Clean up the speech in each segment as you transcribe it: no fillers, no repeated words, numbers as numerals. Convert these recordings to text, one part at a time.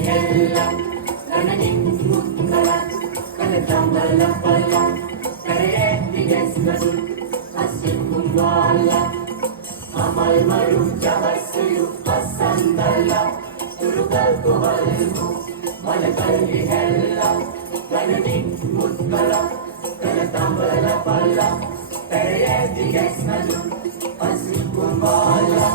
hella, gananin mutkala, kanatambala pala, kareetti gesmadu, asin kumwala, amal maru javasayu pasandala, turugal kuhalmu, malakalli hella, gananin mutkala, kanatambala pala, kareetti gesmadu, asin kumwala.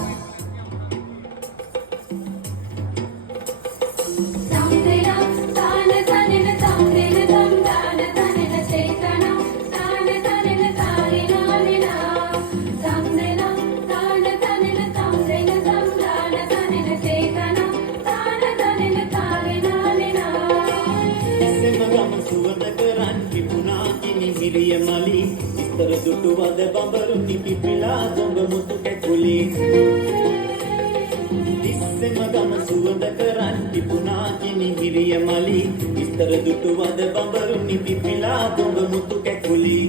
මිරියමලි ඉස්තර දුටුවද බඹරු නිපිපිලා දොඟ මුතු කැකුලි තිස්සෙම ගම සුවඳ කරන් තිබුණා කිනි මිරියමලි ඉස්තර දුටුවද බඹරු නිපිපිලා දොඟ මුතු කැකුලි